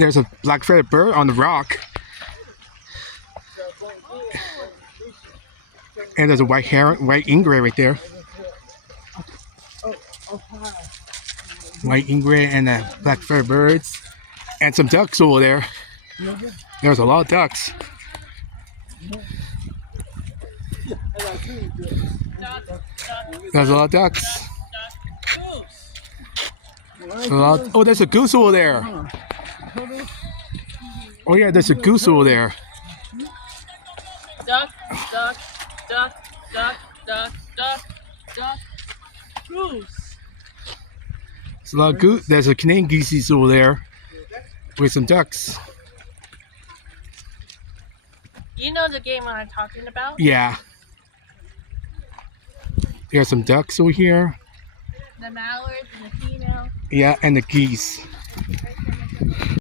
There's a black-feathered bird on the rock. And there's a white heron, white ingray right there. White ingray and black-feathered birds. And some ducks over there. There's a lot of ducks. There's a lot of ducks. Oh, there's a goose over there. Oh yeah, there's a goose over there. Duck, duck, duck, duck, duck, duck, duck, goose. There's a lot of goose. There's a Canadian geese over there with some ducks. You know the game I'm talking about? Yeah. There's some ducks over here. The mallards and the female. Yeah, and the geese.